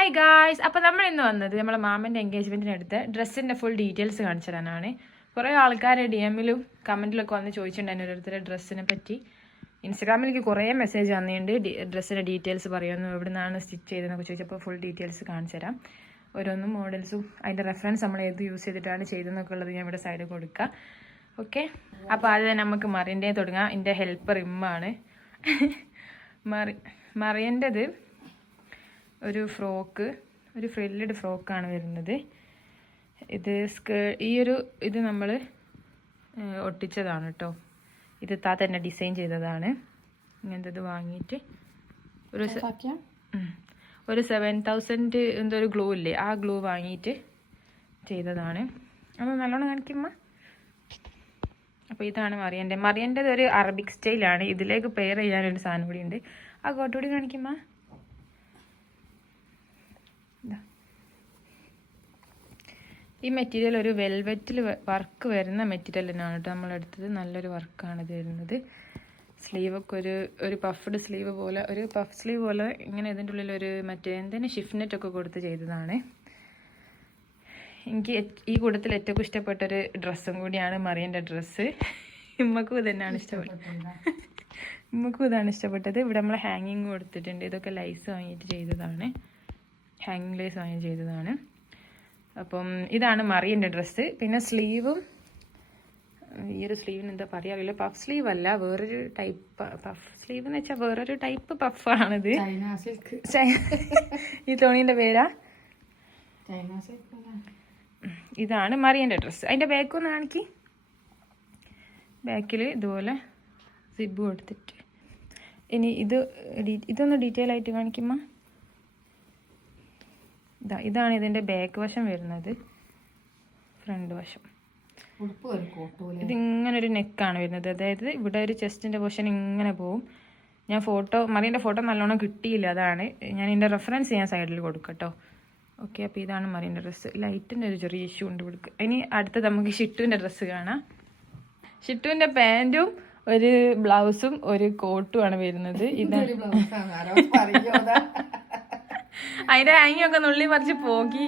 Hi guys. അപ്പോൾ നമ്മൾ ഇന്ന് വന്നത് നമ്മളെ മാമൻ്റെ എൻഗേജ്മെൻറ്റിനടുത്ത് ഡ്രസ്സിൻ്റെ ഫുൾ ഡീറ്റെയിൽസ് കാണിച്ചു തരാനാണ്. കുറേ ആൾക്കാർ DM-ലും കമൻറ്റിലൊക്കെ വന്ന് ചോദിച്ചിട്ടുണ്ടായിരുന്നു ഓരോരുത്തരുടെ ഡ്രസ്സിനെ പറ്റി. ഇൻസ്റ്റാഗ്രാമിലേക്ക് കുറേ മെസ്സേജ് വന്നിട്ടുണ്ട് ഡ്രസ്സിൻ്റെ ഡീറ്റെയിൽസ് പറയുന്നു, എവിടെ നിന്നാണ് സ്റ്റിച്ച് ചെയ്തതെന്നൊക്കെ ചോദിച്ചപ്പോൾ ഫുൾ ഡീറ്റെയിൽസ് കാണിച്ചു തരാം. ഓരോന്നും മോഡൽസും അതിൻ്റെ റെഫറൻസ് നമ്മൾ ഏത് യൂസ് ചെയ്തിട്ടാണ് ചെയ്തതെന്നൊക്കെ ഉള്ളത് ഞാൻ ഇവിടെ സൈഡിൽ കൊടുക്കാം. ഓക്കെ, അപ്പോൾ ആദ്യം നമുക്ക് മറിയൻ്റെ തുടങ്ങാം. എൻ്റെ ഹെൽപ്പർ ഇമ്മാണ്. മറിയൻ്റെത് ഒരു ഫ്രോക്ക്, ഒരു ഫ്രില്ലഡ് ഫ്രോക്കാണ് വരുന്നത്. ഇത് ഇത് നമ്മൾ ഒട്ടിച്ചതാണ് കേട്ടോ. ഇത് തന്നെ ഡിസൈൻ ചെയ്തതാണ്. ഇങ്ങനത്തെ വാങ്ങിയിട്ട് ഒരു 7000 എന്തോ ഒരു ഗ്ലൂ ഇല്ലേ, ആ ഗ്ലൂ വാങ്ങിയിട്ട് ചെയ്തതാണ്. അത് നല്ലോണം കാണിക്കുമ്പോൾ. അപ്പോൾ ഇതാണ് മറിയൻ്റെത് ഒരു അറബിക് സ്റ്റൈലാണ്. ഇതിലേക്ക് പെയർ ചെയ്യാനൊരു സാധനം കൂടി ഉണ്ട്. ആ കോട്ടുകൂടി കാണിക്കുമ്പോൾ ഈ മെറ്റീരിയൽ ഒരു വെൽവെറ്റിൽ വർക്ക് വരുന്ന മെറ്റീരിയൽ തന്നെയാണ് കേട്ടോ നമ്മളെടുത്തത്. നല്ലൊരു വർക്കാണ് ഇത് വരുന്നത്. സ്ലീവൊക്കെ ഒരു പഫ്ഡ് സ്ലീവ് പോലെ, ഒരു പഫ് സ്ലീവ് പോലെ ഇങ്ങനെ ഇതിൻ്റെ ഉള്ളിൽ ഒരു മറ്റേ എന്തെങ്കിലും ഷിഫ്നെറ്റൊക്കെ കൊടുത്ത് ചെയ്തതാണ്. എനിക്ക് ഈ കൂട്ടത്തിൽ ഏറ്റവും ഇഷ്ടപ്പെട്ടൊരു ഡ്രസ്സും കൂടിയാണ് മറിയൻ്റെ ഡ്രസ്സ്. ഇമ്മക്കും ഇതന്നെയാണ് ഇഷ്ടപ്പെട്ടത്. ഇവിടെ നമ്മൾ ഹാങ്ങിങ് കൊടുത്തിട്ടുണ്ട്. ഇതൊക്കെ ലൈസ് വാങ്ങിയിട്ട് ചെയ്തതാണ്, ഹാങ്ങിങ് ലൈസ് വാങ്ങി ചെയ്തതാണ്. അപ്പം ഇതാണ് മറിയൻ്റെ ഡ്രസ്സ്. പിന്നെ സ്ലീവും, ഈ ഒരു സ്ലീവിന് എന്താ പറയുക അറിയില്ല, പഫ് സ്ലീവ് അല്ല, വേറൊരു ടൈപ്പ് പഫ് സ്ലീവ് എന്ന് വെച്ചാൽ വേറൊരു ടൈപ്പ് പഫാണിത്. ഈ തോണീൻ്റെ പേരാ. ഇതാണ് മറിയൻ്റെ ഡ്രസ്സ്. അതിൻ്റെ ബാക്കൊന്ന് കാണിക്ക്. ബാക്കിൽ ഇതുപോലെ സിബ് കൊടുത്തിട്ട്. ഇനി ഇതൊന്ന് ഡീറ്റെയിൽ ആയിട്ട് കാണിക്കുമ്പോൾ ഇതാണ് ഇതിൻ്റെ ബാക്ക് വശം വരുന്നത്. ഫ്രണ്ട് വശം ഇതിങ്ങനൊരു നെക്കാണ് വരുന്നത്. അതായത് ഇവിടെ ഒരു ചെസ്റ്റിൻ്റെ പോർഷൻ ഇങ്ങനെ പോവും. ഞാൻ മറിയൻ്റെ ഫോട്ടോ നല്ലോണം കിട്ടിയില്ല, അതാണ് ഞാൻ ഇതിൻ്റെ റെഫറൻസ് ഞാൻ സൈഡിൽ കൊടുക്കട്ടോ. ഓക്കെ, അപ്പോൾ ഇതാണ് മറിയൻ്റെ ഡ്രസ്സ്. ലൈറ്റിൻ്റെ ഒരു ചെറിയ ഇഷ്യൂ ഉണ്ട് കൊടുക്കുക. ഇനി അടുത്തത് നമുക്ക് ഷിട്ടുവിൻ്റെ ഡ്രസ്സ് കാണാം. ഷിട്ടുവിൻ്റെ പാൻറ്റും ഒരു ബ്ലൗസും ഒരു കോട്ടുമാണ് വരുന്നത്. അതിന്റെ ഹാങ്ങിയൊക്കെ നുള്ളി പറിച്ച് പോക്കി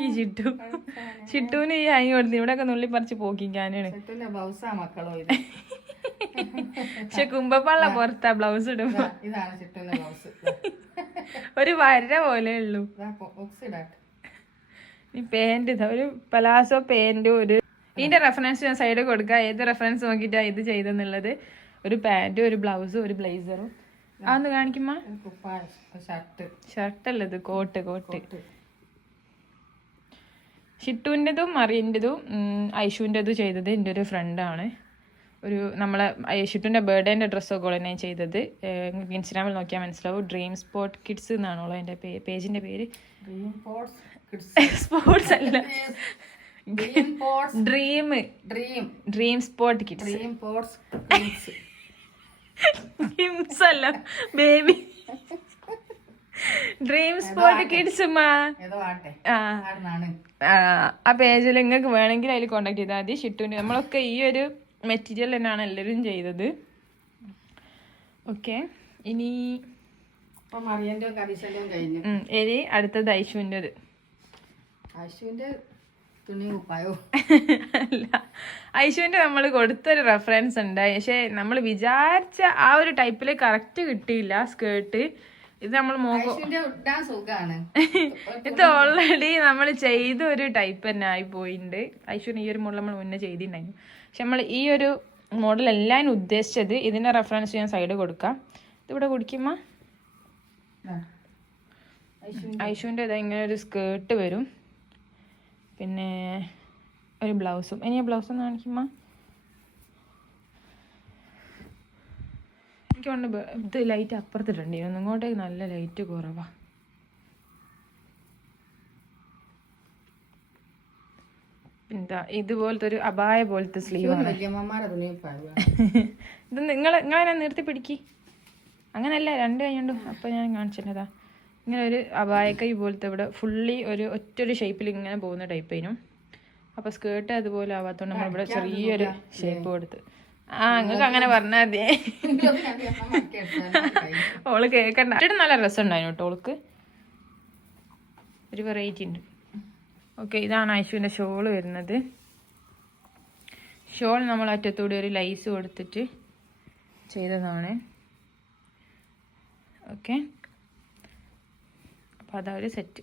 ഷിട്ടുവിന് ഈ ഹാങ്ങി കൊടുത്തു. ഇവിടെ ഒക്കെ നുള്ളി പറിച്ച് പോക്കിക്കാനാണ്. പക്ഷെ കുമ്പപ്പള്ള പുറത്താ ബ്ലൗസ് ഇടുമ്പോ ഒരു വര പോലെ ഉള്ളൂ. ഈ പാന്റ് ഒരു പലാസോ പാന്റും ഇതിന്റെ റെഫറൻസ് ഞാൻ സൈഡ് കൊടുക്കാം. ഏത് റെഫറൻസ് നോക്കിയിട്ടാ ഇത് ചെയ്തെന്നുള്ളത്. ഒരു പാന്റും ഒരു ബ്ലൗസും ഒരു ബ്ലേസറും. അതൊന്ന് കാണിക്കുമ്പോ ഷർട്ടല്ല, ഇത് കോട്ട്. ഷിട്ടുവിൻ്റെതും മറിയൻ്റെതും ഐഷുവിൻ്റെതും ചെയ്തത് എൻ്റെ ഒരു ഫ്രണ്ടാണ്. നമ്മളെ ഷിട്ടുവിൻ്റെ ബർത്ത്ഡേൻ്റെ ഡ്രസ്സൊക്കെ ഓളെ ഞാൻ ചെയ്തത്. ഇൻസ്റ്റാഗ്രാമിൽ നോക്കിയാൽ മനസ്സിലാവും. ഡ്രീം സ്പോട്ട് കിഡ്സ് എന്നാണോളോ എൻ്റെ പേജിൻ്റെ പേര്. സ്പോർട്സ് അല്ല, ഡ്രീം സ്പോട്ട് കിഡ്സ് അല്ല ബേബി. Dream spot kids. ആ പേജിൽ നിങ്ങൾക്ക് വേണമെങ്കിൽ അതിൽ കോണ്ടാക്ട് ചെയ്താൽ മതി. ഷിട്ടുവിന് നമ്മളൊക്കെ ഈ ഒരു മെറ്റീരിയൽ തന്നെയാണ് എല്ലാവരും ചെയ്തത്. ഓക്കെ, ഇനി അടുത്തത് ഐഷുവിൻ്റെത്. അല്ല, ഐഷുവിൻ്റെ നമ്മൾ കൊടുത്തൊരു റെഫറൻസ് ഉണ്ട്. പക്ഷെ നമ്മൾ വിചാരിച്ച ആ ഒരു ടൈപ്പിൽ കറക്റ്റ് കിട്ടിയില്ല സ്കേർട്ട്. ഇത് നമ്മൾ ഇത് ഓൾറെഡി നമ്മൾ ചെയ്ത ഒരു ടൈപ്പ് തന്നെ ആയി പോയിട്ടുണ്ട്. ഐഷുവിന് ഈ ഒരു മോഡൽ നമ്മൾ മുന്നേ ചെയ്തിട്ടുണ്ടായിരുന്നു. പക്ഷെ നമ്മൾ ഈ ഒരു മോഡൽ എല്ലാം ഉദ്ദേശിച്ചത്. ഇതിൻ്റെ റെഫറൻസ് ഞാൻ സൈഡ് കൊടുക്കാം. ഇതിവിടെ കുടിക്കുമ്പോൾ ഐഷുവിൻ്റെ ഇങ്ങനെ ഒരു സ്കേർട്ട് വരും, പിന്നെ ഒരു ബ്ലൗസും. ഇനി ആ ബ്ലൗസ് ഒന്ന് കാണിക്കുമ്പോൾ എനിക്ക് കൊണ്ട് ഇത് ലൈറ്റ് അപ്പുറത്തിട്ടുണ്ടായിരുന്നു, ഇങ്ങോട്ടേക്ക് നല്ല ലൈറ്റ് കുറവാ. എന്താ ഇതുപോലത്തെ ഒരു അബായ പോലത്തെ സ്ലീവാണ്. ഇത് നിങ്ങളെന്നെ നിർത്തി പിടിക്കി. അങ്ങനല്ല, 2 കഴിഞ്ഞുണ്ടോ. അപ്പോൾ ഞാൻ കാണിച്ചിട്ടതാ. ഇങ്ങനെ ഒരു അബായക്കൈ പോലത്തെ ഇവിടെ ഫുള്ളി ഒറ്റൊരു ഷേപ്പിൽ ഇങ്ങനെ പോകുന്ന ടൈപ്പ് അതിനും. അപ്പോൾ സ്കേർട്ട് അതുപോലെ ആവാത്തതുകൊണ്ട് നമ്മളിവിടെ ചെറിയൊരു ഷേപ്പ് കൊടുത്ത്. നിങ്ങൾക്ക് അങ്ങനെ പറഞ്ഞാൽ മതി. ഓള് കേൾക്കണ്ട. നല്ല രസം ഉണ്ടായിരുന്നു കേട്ടോ ഓൾക്ക്. ഒരു വെറൈറ്റി ഉണ്ട്. ഓക്കെ, ഇതാണ് ഐശുവിൻ്റെ ഷോള് വരുന്നത്. ഷോൾ നമ്മൾ അറ്റത്തൂടെ ഒരു ലൈസ് കൊടുത്തിട്ട് ചെയ്തതാണ്. ഓക്കെ, അപ്പോൾ അതാ ഒരു സെറ്റ്.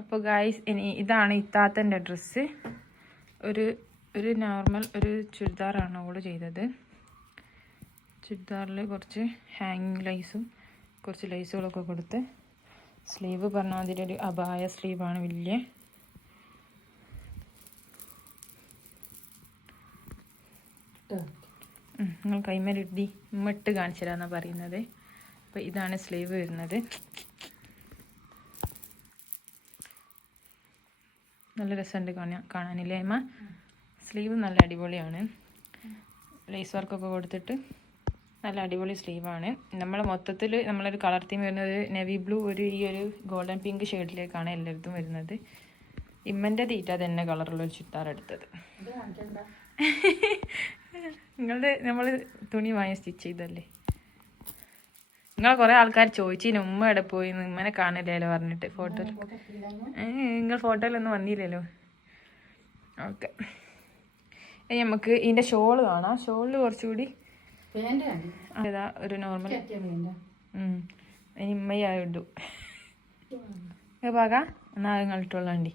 അപ്പോൾ ഗായ്സ്, ഇനി ഇതാണ് ഇത്താത്തൻ്റെ ഡ്രസ്സ്. ഒരു നോർമൽ ഒരു ചുരിദാറാണ് അവൾ ചെയ്തത്. ചുരിദാറിൽ കുറച്ച് ഹാങ്ങിങ് ലൈസും കുറച്ച് ലൈസുകളൊക്കെ കൊടുത്ത് സ്ലീവ് പറഞ്ഞാൽ അതിലൊരു അബായ സ്ലീവാണ് വലിയ. നിങ്ങൾ കൈമേലിട്ടി ഉമ്മിട്ട് കാണിച്ചു തരാമെന്നാണ് പറയുന്നത്. അപ്പോൾ ഇതാണ് സ്ലീവ് വരുന്നത്. നല്ല രസമുണ്ട് കാണാനില്ലേ അമ്മ? സ്ലീവ് നല്ല അടിപൊളിയാണ്. ലേസ് വർക്കൊക്കെ കൊടുത്തിട്ട് നല്ല അടിപൊളി സ്ലീവാണ്. നമ്മൾ മൊത്തത്തിൽ നമ്മളൊരു കളർ തീം വരുന്നത് നെവി ബ്ലൂ, ഈ ഒരു ഗോൾഡൻ പിങ്ക് ഷെയ്ഡിലേക്കാണ് എല്ലായിടത്തും വരുന്നത്. ഇമ്മൻ്റെ തീറ്റ തന്നെ കളറുള്ളൊരു ചുരിദാർ എടുത്തത്. നമ്മൾ തുണി വാങ്ങി സ്റ്റിച്ച് ചെയ്തല്ലേ. നിങ്ങൾ കുറേ ആൾക്കാർ ചോദിച്ചിന് ഉമ്മ എവിടെ പോയി, ഉമ്മനെ കാണില്ലല്ലോ പറഞ്ഞിട്ട്. നിങ്ങൾ ഫോട്ടോയിലൊന്നും വന്നില്ലല്ലോ. ഓക്കെ, ഇനി നമുക്ക് ഇതിൻ്റെ ഷോള് കാണാം. ഷോളിൽ കുറച്ചുകൂടി അതാ ഒരു നോർമൽ ഇനി ഉമ്മയായിട്ടു പാകാം എന്നാൽ നിങ്ങൾ ഇട്ടുള്ളാണ്ടി.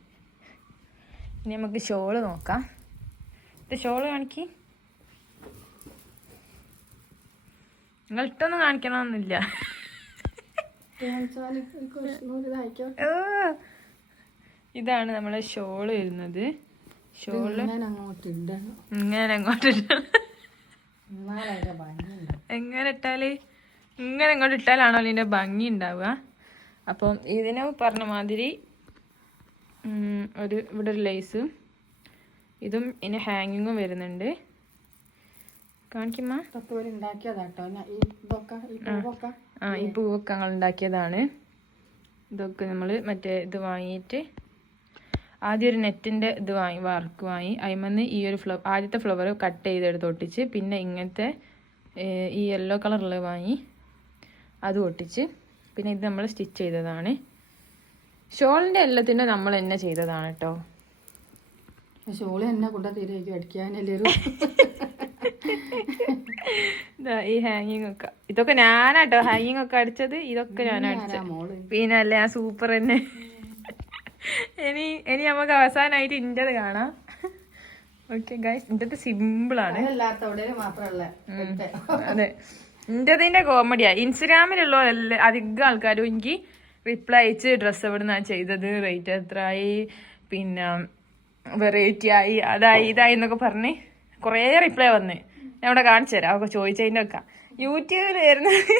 ഇനി നമുക്ക് ഷോള് നോക്കാം. ഇത് ഷോള് കാണിക്ക്. നിങ്ങൾ ഇട്ടൊന്നും കാണിക്കണമെന്നില്ല. ഇതാണ് നമ്മളെ ഷോള് വരുന്നത്. ഷോള് ഇങ്ങനെ അങ്ങോട്ട് എങ്ങനെ ഇട്ടാല് ഇങ്ങനെ ഇങ്ങോട്ട് ഇട്ടാലാണോ അതിൻ്റെ ഭംഗി ഉണ്ടാവുക. അപ്പം ഇതിന് പറഞ്ഞ മാതിരി ഇവിടെ ഒരു ലേസും ഇതും ഇനി ഹാങ്ങിങ്ങും വരുന്നുണ്ട്. കാണിക്കുമ്മ. ഈ പൂവൊക്കെ ഞങ്ങൾ ഉണ്ടാക്കിയതാണ്. ഇതൊക്കെ നമ്മൾ മറ്റേ ഇത് വാങ്ങിയിട്ട് ആദ്യം ഒരു നെറ്റിൻ്റെ ഇത് വർക്ക് വാങ്ങി അതിമെന്ന് ഈ ഒരു ആദ്യത്തെ ഫ്ലവർ കട്ട് ചെയ്തെടുത്ത് ഒട്ടിച്ച്, പിന്നെ ഇങ്ങനത്തെ ഈ യെല്ലോ കളറുള്ളത് വാങ്ങി അത് ഒട്ടിച്ച്, പിന്നെ ഇത് നമ്മൾ സ്റ്റിച്ച് ചെയ്തതാണ്. ഷോളിൻ്റെ എല്ലാത്തിനും നമ്മൾ തന്നെ ചെയ്തതാണ് കേട്ടോ. ഷോള് തന്നെ കൊണ്ട തീരേക്കും അടിക്കാനല്ലേ. ഈ ഹാങ്ങിങ് ഒക്കെ ഇതൊക്കെ ഞാനാട്ടോ ഹാങ്ങിങ് ഒക്കെ അടിച്ചത്. ഇതൊക്കെ ഞാൻ അടിച്ചത്. പിന്നെ അല്ലേ ഞാൻ സൂപ്പർ തന്നെ. ഇനി നമുക്ക് അവസാനമായിട്ട് ഇൻ്റെത് കാണാം. ഓക്കെ ഗൈസ്, ഇൻ്റെത് സിമ്പിളാണ്. അതെ, ഇൻ്റെതിൻ്റെ കോമഡിയാ. ഇൻസ്റ്റഗ്രാമിലുള്ള അധികം ആൾക്കാരും എനിക്ക് റിപ്ലൈ അയച്ച് ഡ്രസ്സ് എവിടെ നിന്നാണ് ചെയ്തത്, റേറ്റ് എത്രയായി, പിന്നെ വെറൈറ്റി ആയി, അതായി ഇതായി എന്നൊക്കെ പറഞ്ഞ് കുറേ റിപ്ലൈ വന്ന്. ഞാൻ ഇവിടെ കാണിച്ചു തരാം. അവർക്ക് ചോദിച്ചതിൻ്റെ ഒക്കെ യൂട്യൂബിൽ വരുന്നത്.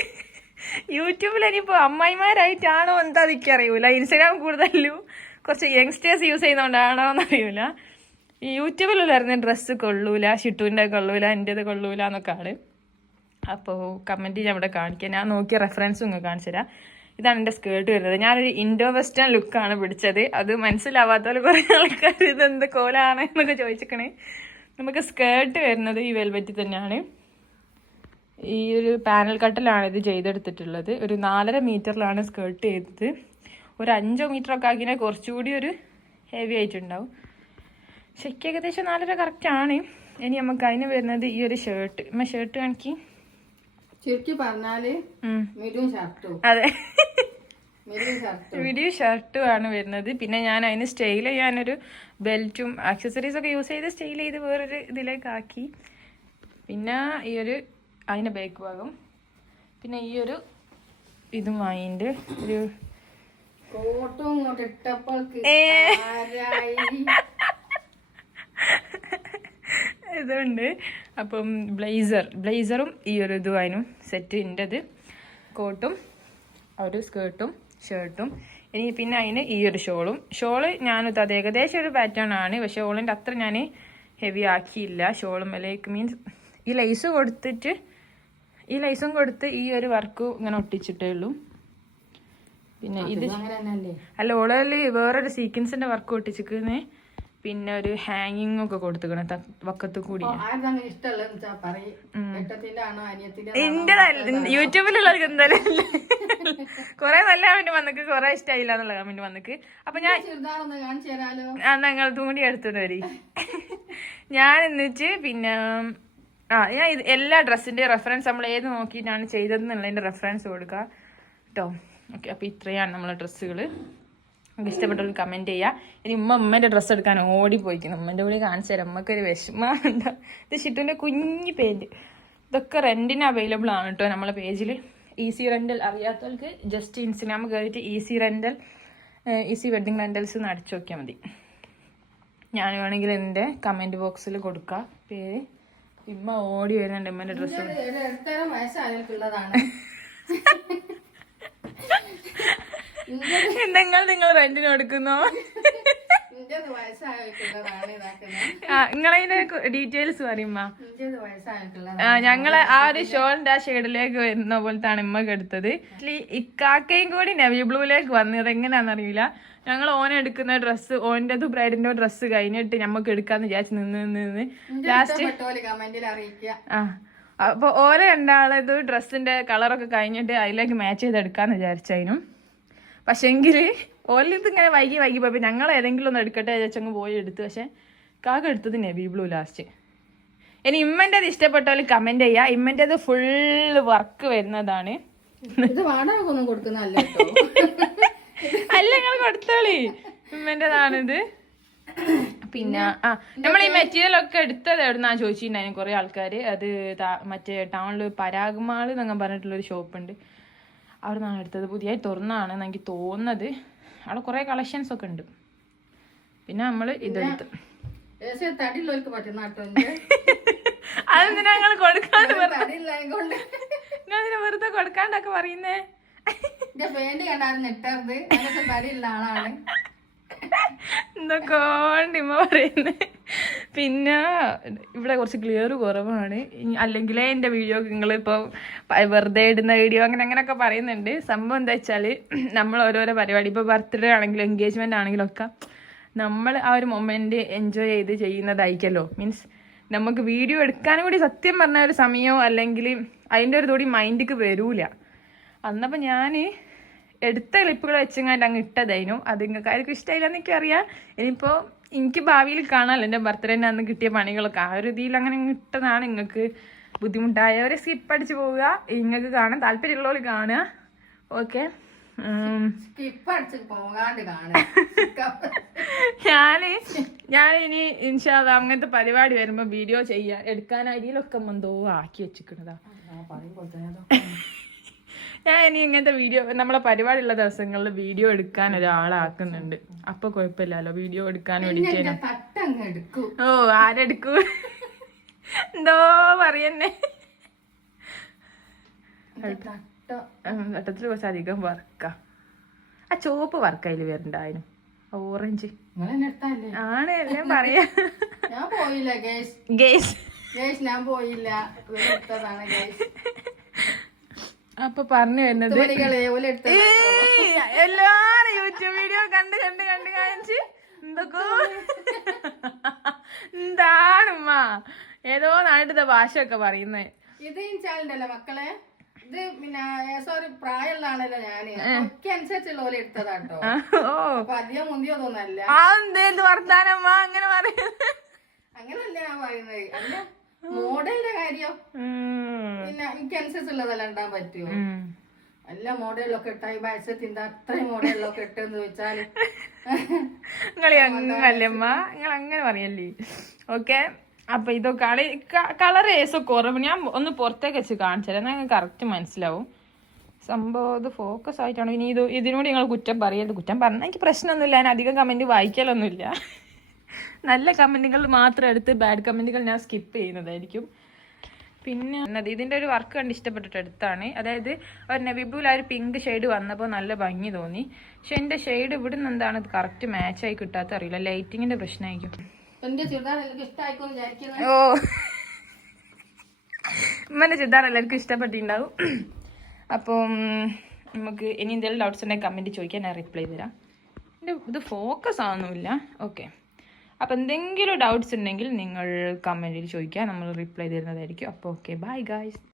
യൂട്യൂബിൽ ഇനിയിപ്പോൾ അമ്മായിമാരായിട്ടാണോ എന്താ എനിക്കറിയൂല. ഇൻസ്റ്റഗ്രാം കൂടുതലും കുറച്ച് യങ്സ്റ്റേഴ്സ് യൂസ് ചെയ്യുന്നതുകൊണ്ടാണോ എന്നറിയൂല. ഈ യൂട്യൂബിൽ വരുന്ന ഡ്രസ്സ് കൊള്ളൂല, ഷിട്ടുവിൻ്റെ കൊള്ളൂല, എൻ്റേത് കൊള്ളൂല എന്നൊക്കെയാണ്. അപ്പോൾ കമൻറ്റ് ഞാൻ ഇവിടെ കാണിക്കാം. ഞാൻ നോക്കിയ റെഫറൻസും ഇങ്ങനെ കാണിച്ചു തരാം. ഇതാണ് എൻ്റെ സ്കേർട്ട് വരുന്നത്. ഞാനൊരു ഇൻഡോ വെസ്റ്റേൺ ലുക്കാണ് പിടിച്ചത്. അത് മനസ്സിലാവാത്തവർ കുറേ ആൾക്കാർ ഇതെന്ത് കോലാണ് എന്നൊക്കെ ചോദിച്ചിരിക്കണേ. നമുക്ക് സ്കേർട്ട് വരുന്നത് ഈ വെൽവെറ്റ് തന്നെയാണ്. ഈ ഒരു പാനൽ കട്ടിലാണ് ഇത് ചെയ്തെടുത്തിട്ടുള്ളത്. ഒരു 4.5 മീറ്ററിലാണ് സ്കേർട്ട് ചെയ്തത്. ഒരു 5 മീറ്ററൊക്കെ ആക്കിയാൽ കുറച്ചുകൂടി ഒരു ഹെവി ആയിട്ടുണ്ടാവും. ശരിക്കും ഏകദേശം 4.5 കറക്റ്റാണ്. ഇനി നമുക്ക് അതിന് വരുന്നത് ഈ ഒരു ഷർട്ട്. ഷർട്ട് കാണിക്കി. ചുരുക്കി പറഞ്ഞാല് അതെ, മിഡി ഷർട്ടും ആണ് വരുന്നത്. പിന്നെ ഞാൻ അതിന് സ്റ്റൈൽ ചെയ്യാനൊരു ബെൽറ്റും ആക്സസറീസ് ഒക്കെ യൂസ് ചെയ്ത് സ്റ്റൈൽ ചെയ്ത് വേറൊരു ഇതിലേക്ക് ആക്കി. പിന്നെ ഈ ഒരു അതിൻ്റെ ബാക്ക് ഭാഗം, പിന്നെ ഈ ഒരു ഇതും വാങ്ങിയിട്ട് ഒരു ഇതുണ്ട്. അപ്പം ബ്ലേസറും ഈ ഒരു ഇതും അതിനും സെറ്റിൻ്റെത് കോട്ടും ഒരു സ്കേർട്ടും ഷർട്ടും. ഇനി പിന്നെ അതിന് ഈ ഒരു ഷോള് ഞാനിത് അത് ഏകദേശം ഒരു പാറ്റേൺ ആണ്. പക്ഷെ ഷോളിൻ്റെ അത്ര ഞാൻ ഹെവി ആക്കിയില്ല. ഷോളും ലൈക്ക് മീൻസ് ഈ ലൈസും കൊടുത്ത് ഈ ഒരു വർക്ക് ഇങ്ങനെ ഒട്ടിച്ചിട്ടേ ഉള്ളൂ. പിന്നെ ഇത് അല്ല, ഓളല് വേറൊരു സീക്വൻസിൻ്റെ വർക്ക് ഒട്ടിച്ചിരിക്കുന്നേ. പിന്നെ ഒരു ഹാങ്ങിങ് ഒക്കെ കൊടുത്തുക്കണം വക്കത്ത് കൂടി. ആർക്കങ്ങനെ ഇഷ്ടമുള്ളതെന്ന് വെച്ചാൽ പറയും. ഏട്ടത്തിന്റെ ആണോ അനിയത്തിന്റെ എന്റെ യൂട്യൂബിലുള്ളവർക്ക് എന്തായാലും കൊറേ നല്ല കമന്റ് വന്നിക്ക്, കൊറേ ഇഷ്ടമായില്ല എന്നുള്ള കമന്റ് വന്നിക്ക്. അപ്പൊ ഞാൻ ചുരിദാറൊന്ന് കാണിച്ചു തരാലോ. ഞങ്ങൾ തൂണ്ടി എടുത്തിട്ട് വരി. ഞാൻ എന്നിട്ട് പിന്നെ ഞാൻ എല്ലാ ഡ്രസ്സിന്റെ റെഫറൻസ് നമ്മൾ ഏത് നോക്കിയിട്ടാണ് ചെയ്തതെന്നുള്ളതിന്റെ റെഫറൻസ് കൊടുക്കുക കേട്ടോ. ഓക്കെ, അപ്പൊ ഇത്രയാണ് നമ്മളെ ഡ്രസ്സുകൾ. നമുക്ക് ഇഷ്ടപ്പെട്ടവർക്ക് കമന്റ് ചെയ്യാം. ഇനി ഉമ്മേന്റെ ഡ്രസ്സ് എടുക്കാൻ ഓടിപ്പോയിക്കണം. ഉമ്മന്റെ കൂടി കാണിച്ചു തരാം. ഉമ്മക്കൊരു വിഷമമുണ്ട്. ഇത് ഷിറ്റുവിന്റെ കുഞ്ഞു പേന്റ്. ഇതൊക്കെ റെന്റിന് അവൈലബിൾ ആണ് കേട്ടോ നമ്മളെ പേജിൽ. ഈസി റെന്റൽ അറിയാത്തവർക്ക് ജസ്റ്റ് ഇൻസ്റ്റഗ്രാം കയറിയിട്ട് ഈസി വെഡിങ് റെന്റൽസ് എന്ന് അടിച്ചു നോക്കിയാൽ മതി. ഞാൻ വേണമെങ്കിൽ എൻ്റെ കമന്റ് ബോക്സിൽ കൊടുക്കാം പേര്. ഇമ്മ ഓടി വരുന്നുണ്ട് ഉമ്മന്റെ ഡ്രസ്സ്. നിങ്ങൾ റെന്റിന് കൊടുക്കുന്നോ? നിങ്ങളതിന്റെ ഡീറ്റെയിൽസ് പറയുമ്പോ ഞങ്ങള് ആ ഒരു ഷോളിന്റെ ആ ഷെയ്ഡിലേക്ക് വരുന്ന പോലത്താണ് ഇമ്മക്ക് എടുത്തത്. ഇക്കാക്കയും കൂടി നെവി ബ്ലൂയിലേക്ക് വന്നത് എങ്ങനെയാണെന്നറിയില്ല. ഞങ്ങൾ ഓനെടുക്കുന്ന ഡ്രസ്സ് ഓൻ്റെത് ബ്രൈഡിന്റെ ഡ്രസ്സ് കഴിഞ്ഞിട്ട് ഞമ്മക്ക് എടുക്കാന്ന് വിചാരിച്ച് നിന്ന് ലാസ്റ്റ് അപ്പൊ ഓരോ രണ്ടാളത് ഡ്രസ്സിന്റെ കളറൊക്കെ കഴിഞ്ഞിട്ട് അതിലേക്ക് മാച്ച് ചെയ്ത് എടുക്കാന്ന് വിചാരിച്ചതിനും. പക്ഷെങ്കില് ഓലിത് ഇങ്ങനെ വൈകി പോയപ്പോ ഞങ്ങൾ ഏതെങ്കിലും ഒന്ന് എടുക്കട്ടെ വിചാരിച്ചങ്ങ് പോയി എടുത്തു. പക്ഷെ കാക്ക എടുത്തത് നെവി ബ്ലൂ ലാസ്റ്റ്. ഇനി ഇമ്മൻ്റെത് ഇഷ്ടപ്പെട്ടവര് കമന്റ് ചെയ്യാ. ഇമ്മൻ്റെത് ഫുള്ള് വർക്ക് വരുന്നതാണ്. അല്ല നിങ്ങൾ കൊടുത്തോളി, ഇമ്മൻ്റെതാണിത്. പിന്നെ നമ്മൾ ഈ മെറ്റീരിയൽ ഒക്കെ എടുത്തത് എവിടുന്നാ ചോദിച്ചിട്ടുണ്ടായിരുന്നു കുറെ ആൾക്കാര്. അത് മറ്റേ ടൗണില് പരാഗ്മാള് എന്നൊക്കെ പറഞ്ഞിട്ടുള്ളൊരു ഷോപ്പുണ്ട്, അവിടെ നിന്നാണ് എടുത്തത്. പുതിയതായി തുറന്നാണ് എനിക്ക് തോന്നുന്നത്. അവിടെ കുറെ കളക്ഷൻസ് ഒക്കെ ഉണ്ട്. പിന്നെ നമ്മള് ഇതെടുത്ത് അതെന്തിനാ ഞങ്ങൾ കൊടുക്കാണ്ട് വെറുതെ കൊടുക്കാണ്ടൊക്കെ പറയുന്നേ. എന്തൊക്കെണ്ട് ഇമ്മ പറയുന്നത്. പിന്നെ ഇവിടെ കുറച്ച് ക്ലിയർ കുറവാണ്. അല്ലെങ്കിലേ എൻ്റെ വീഡിയോ നിങ്ങളിപ്പോൾ വെറുതെ ഇടുന്ന വീഡിയോ അങ്ങനെയൊക്കെ പറയുന്നുണ്ട്. സംഭവം എന്താ വെച്ചാൽ നമ്മൾ ഓരോരോ പരിപാടി ഇപ്പോൾ ബർത്ത്ഡേ ആണെങ്കിലും എൻഗേജ്മെൻ്റ് ആണെങ്കിലും ഒക്കെ നമ്മൾ ആ ഒരു മൊമെൻ്റ് എൻജോയ് ചെയ്ത് ചെയ്യുന്നതായിരിക്കല്ലോ. മീൻസ് നമുക്ക് വീഡിയോ എടുക്കാനും കൂടി സത്യം പറഞ്ഞ ഒരു സമയമോ അല്ലെങ്കിൽ അതിൻ്റെ ഒരു കൂടി മൈൻഡിക്ക് വരൂല. അന്നപ്പോൾ ഞാൻ എടുത്ത ക്ലിപ്പുകൾ വെച്ചെങ്ങാണ്ട് അങ്ങ് ഇട്ടതായിരുന്നു. അത് നിങ്ങൾക്ക് ആർക്കും ഇഷ്ടമായില്ലെന്ന് എനിക്കറിയാം. ഇനിയിപ്പോൾ എനിക്ക് ഭാവിയിൽ കാണാമല്ലോ എൻ്റെ ബർത്ത്ഡേൻ്റെ അന്ന് കിട്ടിയ പണികളൊക്കെ. ആ ഒരു രീതിയിൽ അങ്ങനെ ഇട്ടതാണ്. നിങ്ങൾക്ക് ബുദ്ധിമുട്ടായവരെ സ്കിപ്പ് അടിച്ച് പോവുക. നിങ്ങൾക്ക് കാണാൻ താല്പര്യമുള്ളവർ കാണുക. ഓക്കെ, ഞാൻ ഇനി ഇൻഷാ അല്ലാഹ് അങ്ങനത്തെ പരിപാടി വരുമ്പോൾ വീഡിയോ ചെയ്യാൻ എടുക്കാൻ അരിയിലൊക്കെ എന്തോ ആക്കി വെച്ചിരിക്കണതാ. ഞാൻ ഇനി ഇങ്ങനത്തെ വീഡിയോ നമ്മളെ പരിപാടിയുള്ള ദിവസങ്ങളിൽ വീഡിയോ എടുക്കാൻ ഒരാളാക്കുന്നുണ്ട്. അപ്പൊ കുഴപ്പമില്ലല്ലോ വീഡിയോ എടുക്കാൻ വേണ്ടിട്ട്. ഓ ആരെടുക്കൂ എന്തോ പറയന്നെ. ഘട്ടത്തിൽ കുറച്ച് അധികം വർക്കാ. ആ ചോപ്പ് വർക്ക് അതിൽ വരണ്ടായിരുന്നു. ഓറഞ്ച് ആണ് എല്ലാം പറയാ. അപ്പൊ പറഞ്ഞു വരുന്നത് എല്ലാരും യൂട്യൂബ് വീഡിയോ കണ്ട് കാണിച്ച് എന്തൊക്കെ എന്താണുമ്മ ഏതോ നാട്ടിലത്തെ ഭാഷയൊക്കെ പറയുന്നേ. ഇത് ചാനലല്ലേ മക്കളെ, ഇത് പിന്നെ ഒരു പ്രായമുള്ളതാണല്ലോ ഞാന് അനുസരിച്ചുള്ള പോലെ എടുത്തതാട്ടോ. അപ്പൊ അധികം മുന്തിയോ തോന്നല്ല. വർത്താനമ്മ അങ്ങനെ പറയുന്നത് അങ്ങനല്ല ഞാൻ പറയുന്നത്. അല്ല മോഡലിന്റെ കാര്യം പിന്നെ എനിക്ക് അനുസരിച്ചുള്ളതെല്ലാം ഇടാൻ പറ്റുമോ? നല്ല മോഡലിലൊക്കെ ഇട്ടായി വയസ്സത്തിന്റെ അത്രയും മോഡലിലൊക്കെ ഇട്ടെന്ന് വെച്ചാല് നിങ്ങളമ്മ നിങ്ങൾ അങ്ങനെ പറയല്ലേ. ഓക്കെ, അപ്പൊ ഇതൊക്കെയാണ് കളർ ഏസോ കുറവ്. ഞാൻ ഒന്ന് പുറത്തേക്ക് വെച്ച് കാണിച്ചാൽ നിങ്ങൾക്ക് കറക്റ്റ് മനസ്സിലാവും സംഭവം. ഇത് ഫോക്കസ് ആയിട്ടാണ്. ഇനി ഇതിനോട് നിങ്ങൾ കുറ്റം പറയരുത്. കുറ്റം പറഞ്ഞാൽ എനിക്ക് പ്രശ്നമൊന്നുമില്ല. ഞാൻ അധികം കമന്റ് വായിക്കലൊന്നുമില്ല. നല്ല കമന്റുകൾ മാത്രം എടുത്ത് ബാഡ് കമന്റുകൾ ഞാൻ സ്കിപ്പ് ചെയ്യുന്നതായിരിക്കും. പിന്നെ ഇതിന്റെ ഒരു വർക്ക് കണ്ട് ഇഷ്ടപ്പെട്ടിട്ട് എടുത്താണ്. അതായത് ഒരു നെവിബുൽ ആ ഒരു പിങ്ക് ഷെയ്ഡ് വന്നപ്പോൾ നല്ല ഭംഗി തോന്നി. പക്ഷെ എന്റെ ഷെയ്ഡ് ഇവിടുന്ന് എന്താണ് കറക്റ്റ് മാച്ച് ആയി കിട്ടാത്ത അറിയില്ല. ലൈറ്റിങ്ങിന്റെ പ്രശ്നമായിരിക്കും. ഓ ഉമ്മന്റെ ചുരിദാർ എല്ലാവർക്കും ഇഷ്ടപ്പെട്ടിട്ടുണ്ടാവും. അപ്പം നമുക്ക് ഇനി എന്തെങ്കിലും ഡൗട്ട്സ് ഉണ്ടെങ്കിൽ കമന്റ് ചോദിക്കാൻ ഞാൻ റിപ്ലൈ തരാം. ഇത് ഫോക്കസ് ആവുന്നില്ല. ഓക്കെ, അപ്പോൾ എന്തെങ്കിലും ഡൗട്ട്സ് ഉണ്ടെങ്കിൽ നിങ്ങൾ കമൻറ്റിൽ ചോദിക്കുക, നമ്മൾ റിപ്ലൈ തരുന്നതായിരിക്കും. അപ്പോൾ ഓക്കെ, ബൈ ഗായ്സ്.